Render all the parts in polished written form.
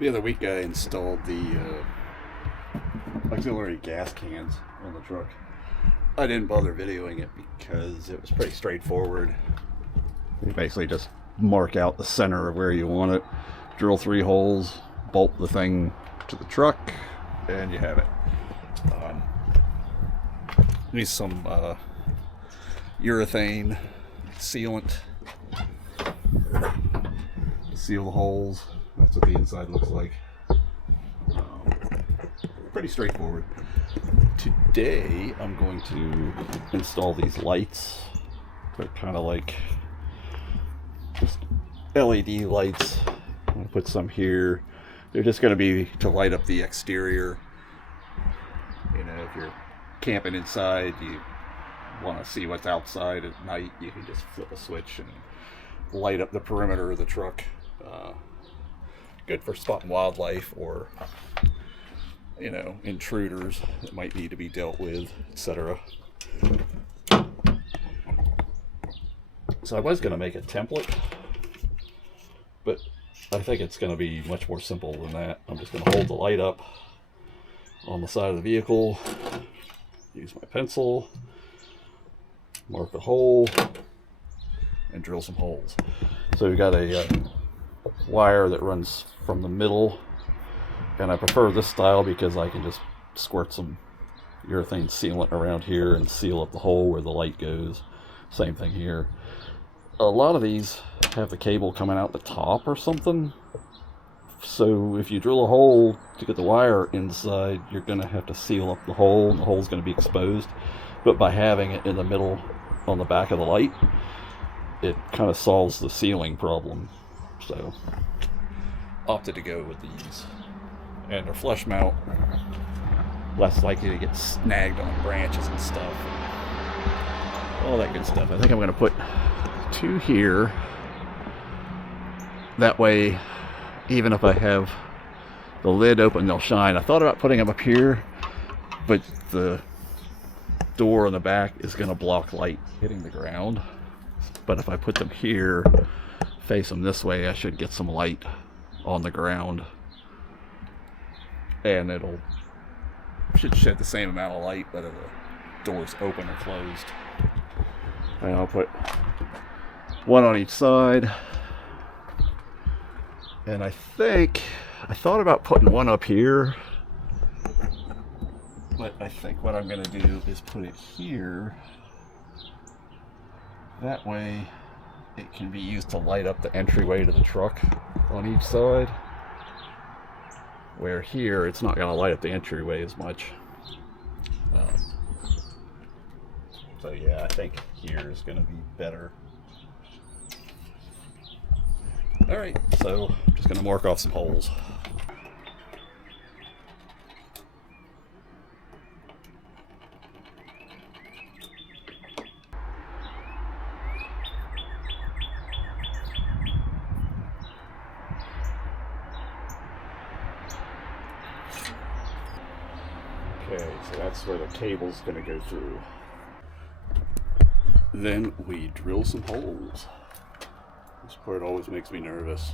The other week I installed the auxiliary gas cans on the truck. I didn't bother videoing it because it was pretty straightforward. You basically just mark out the center of where you want it, drill 3 holes, bolt the thing to the truck, and you have it. Need some urethane sealant to seal the holes. That's what the inside looks like. Pretty straightforward. Today I'm going to install these lights. They're kind of like just LED lights. I'm going to put some here. They're just going to be to light up the exterior. You know, if you're camping inside, you want to see what's outside at night, you can just flip a switch and light up the perimeter of the truck. Good for spotting wildlife or, you know, intruders that might need to be dealt with, etc. So I was going to make a template, but I think it's going to be much more simple than that. I'm just going to hold the light up on the side of the vehicle, use my pencil, mark a hole, and drill some holes. So we've got a wire that runs from the middle, and I prefer this style because I can just squirt some urethane sealant around here and seal up the hole where the light goes. Same thing here. A lot of these have the cable coming out the top or something, so if you drill a hole to get the wire inside, you're going to have to seal up the hole, and the hole's going to be exposed. But by having it in the middle on the back of the light, it kind of solves the sealing problem. So opted to go with these, and they're flush mount, less likely to get snagged on branches and stuff, all that good stuff. I think I'm going to put 2 here. That way, even if I have the lid open, they'll shine. I thought about putting them up here, but the door on the back is going to block light hitting the ground. But if I put them here, face them this way, I should get some light on the ground, and should shed the same amount of light whether the door's open or closed. And I'll put 1 on each side, and I thought about putting 1 up here, but I think what I'm going to do is put it here. That way it can be used to light up the entryway to the truck on each side, where here it's not going to light up the entryway as much. So yeah, I think here is going to be better. Alright, so I'm just going to mark off some holes. Okay, so that's where the cable's going to go through. Then we drill some holes. This part always makes me nervous.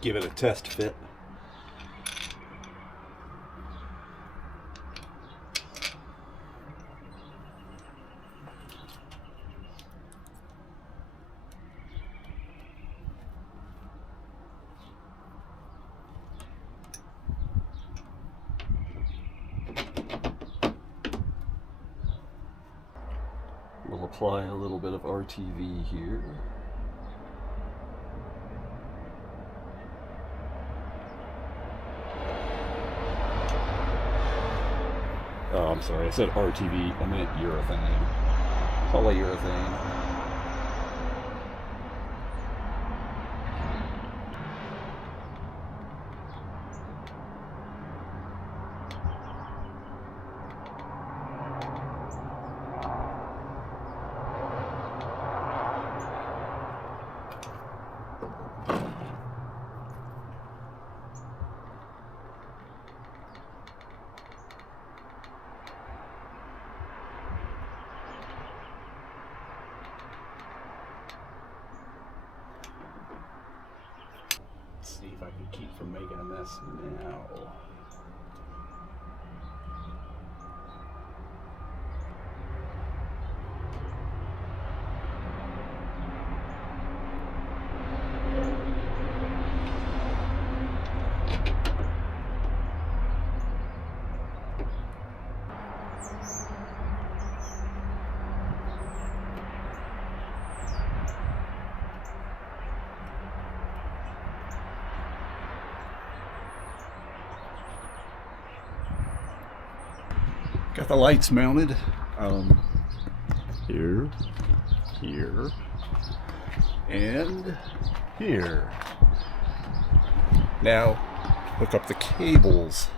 Give it a test fit. We'll apply a little bit of RTV here. Oh, I'm sorry, I said RTV, I meant urethane. polyurethane. See if I can keep from making a mess now. Got the lights mounted here, here, and here. Now hook up the cables.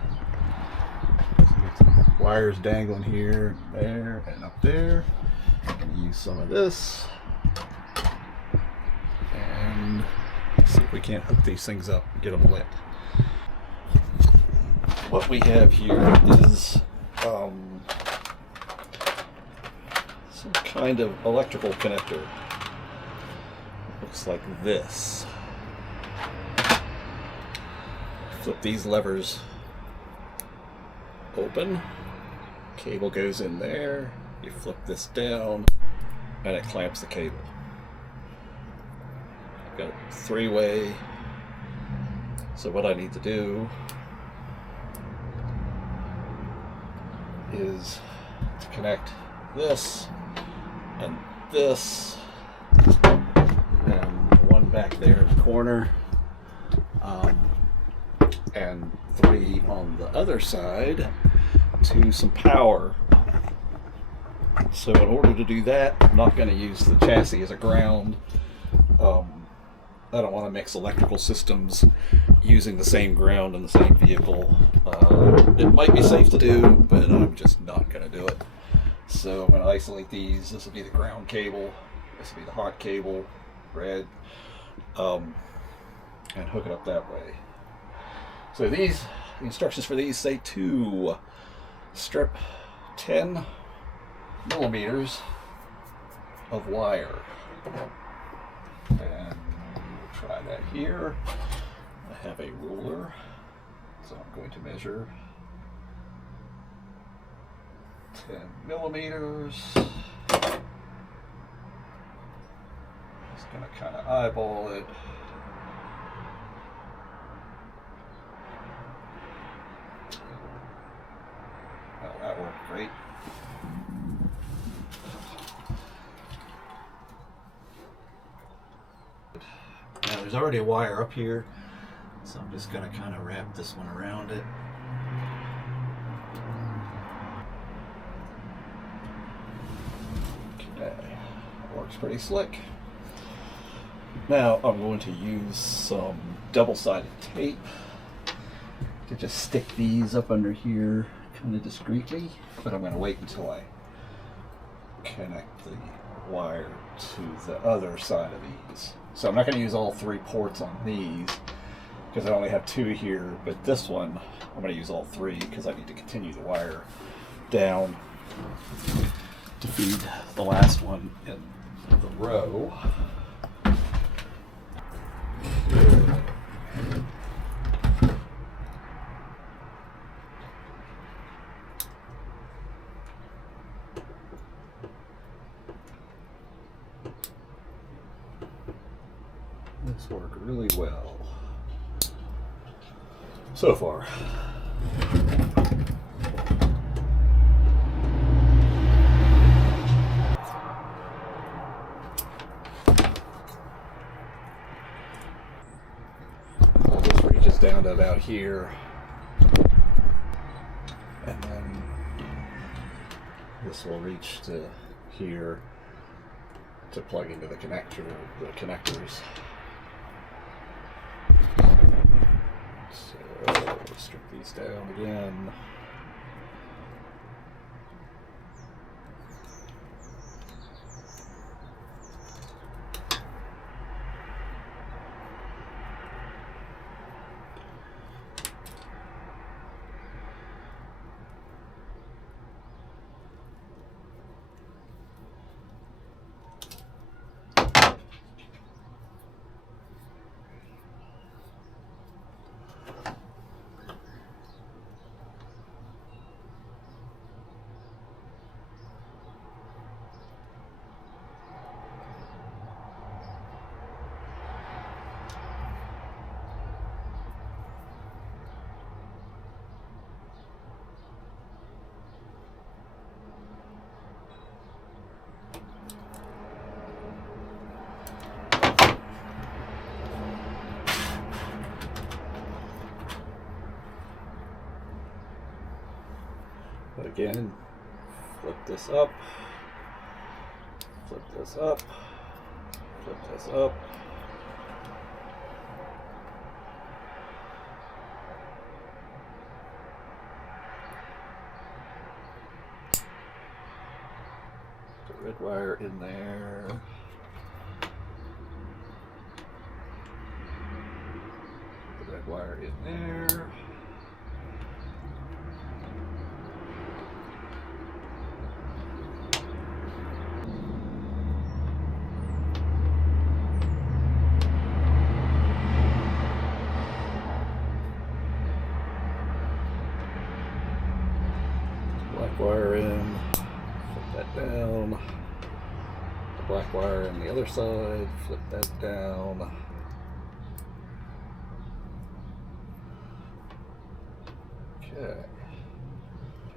Wires dangling here, there, and up there. Use some of this, and see if we can't hook these things up and get them lit. What we have here is some kind of electrical connector. Looks like this. Flip these levers open, cable goes in there, you flip this down, and it clamps the cable. I've got a three-way, so what I need to do is to connect this and this and one back there in the corner, and three on the other side to some power. So in order to do that, I'm not going to use the chassis as a ground. I don't want to mix electrical systems using the same ground in the same vehicle. It might be safe to do, but I'm just not going to do it. So I'm going to isolate these. This will be the ground cable. This will be the hot cable, red, and hook it up that way. So the instructions for these say to strip 10 millimeters of wire. And we'll try that here. I have a ruler, so I'm going to measure 10 millimeters. Just going to kind of eyeball it. Well, that worked great. Now there's already a wire up here, so I'm just going to kind of wrap this one around it. Okay, works pretty slick. Now I'm going to use some double-sided tape to just stick these up under here kind of discreetly, but I'm going to wait until I connect the wire to the other side of these. So I'm not going to use all three ports on these because I only have two here, but this one I'm going to use all three because I need to continue the wire down to feed the last one in the row. This worked really well so far. This reaches down to about here, and then this will reach to here, to plug into the connectors. So strip these down again. But again, flip this up, flip this up, flip this up. Put the red wire in there. Put the red wire in there. Black wire in, flip that down. The black wire on the other side, flip that down. Okay.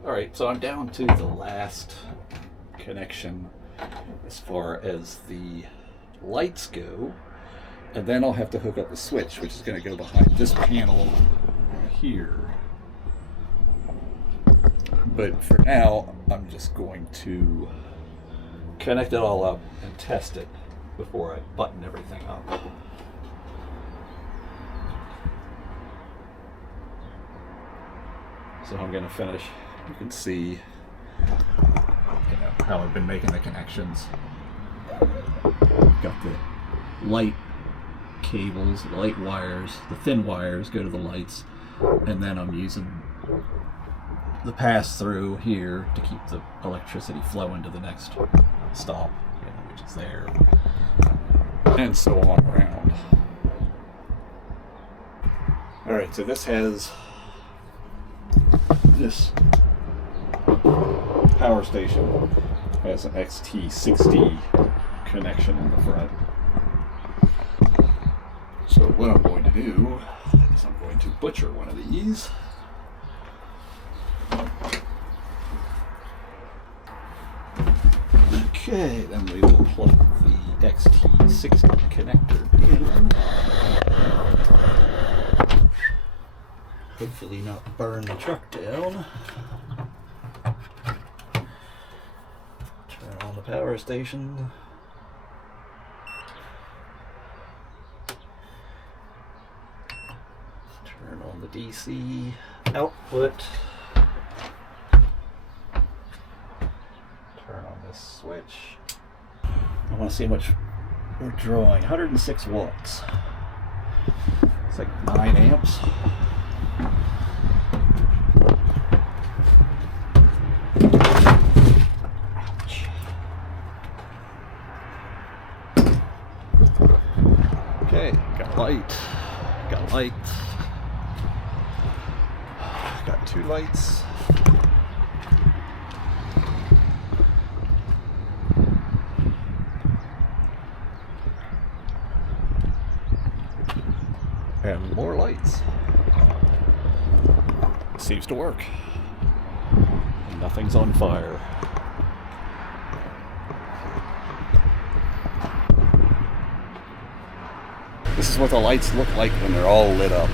Alright, so I'm down to the last connection as far as the lights go. And then I'll have to hook up the switch, which is going to go behind this panel here. But for now, I'm just going to connect it all up and test it before I button everything up. So I'm going to finish. You can see how I've been making the connections. Got the light cables, the light wires, the thin wires go to the lights, and then I'm using the pass-through here to keep the electricity flowing to the next stop, which is there, and so on around. Alright, so this has this power station has an XT60 connection in the front. So what I'm going to do is I'm going to butcher one of these. Okay, then we will plug the XT60 connector in. Hopefully not burn the truck down. Turn on the power station. Turn on the DC output. Turn on this switch. I want to see how much we're drawing. 106 watts. It's like 9 amps. Ouch. Okay, got light. Got light. Got 2 lights. And more lights. Seems to work. Nothing's on fire. This is what the lights look like when they're all lit up.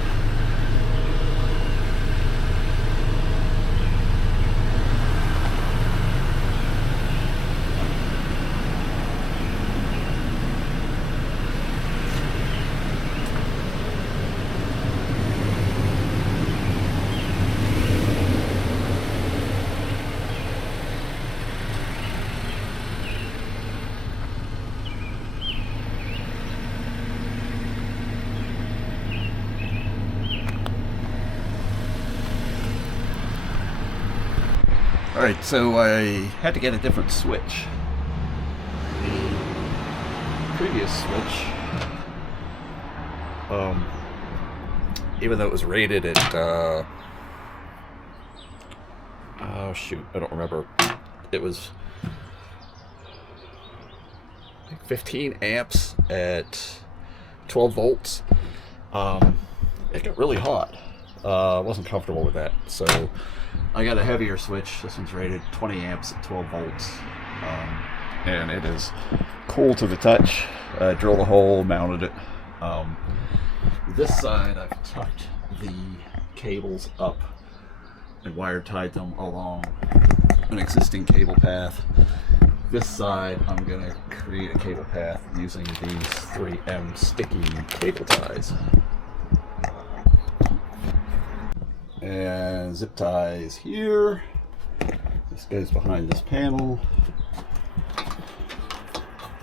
Alright, so I had to get a different switch. The previous switch, even though it was rated at, oh shoot, I don't remember. It was 15 amps at 12 volts. It got really hot. I wasn't comfortable with that, so I got a heavier switch. This one's rated 20 amps at 12 volts, and it is cool to the touch. I drilled a hole, mounted it. This side, I've tucked the cables up and wire tied them along an existing cable path. This side, I'm going to create a cable path using these 3M sticky cable ties. And zip ties here. This goes behind this panel.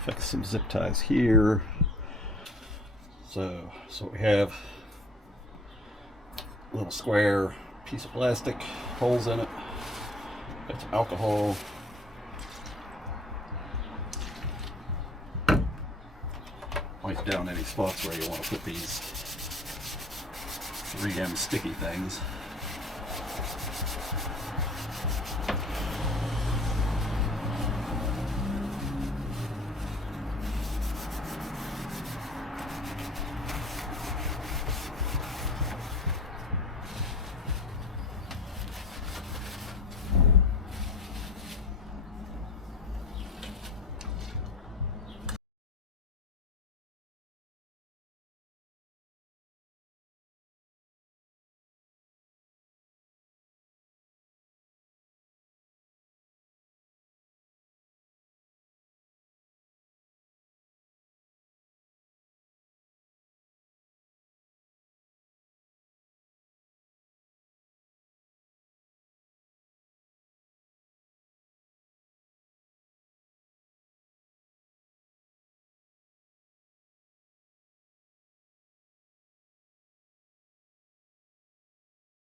Fix some zip ties here. So we have a little square piece of plastic, holes in it. Got some alcohol. Wipe down any spots where you want to put these 3M sticky things.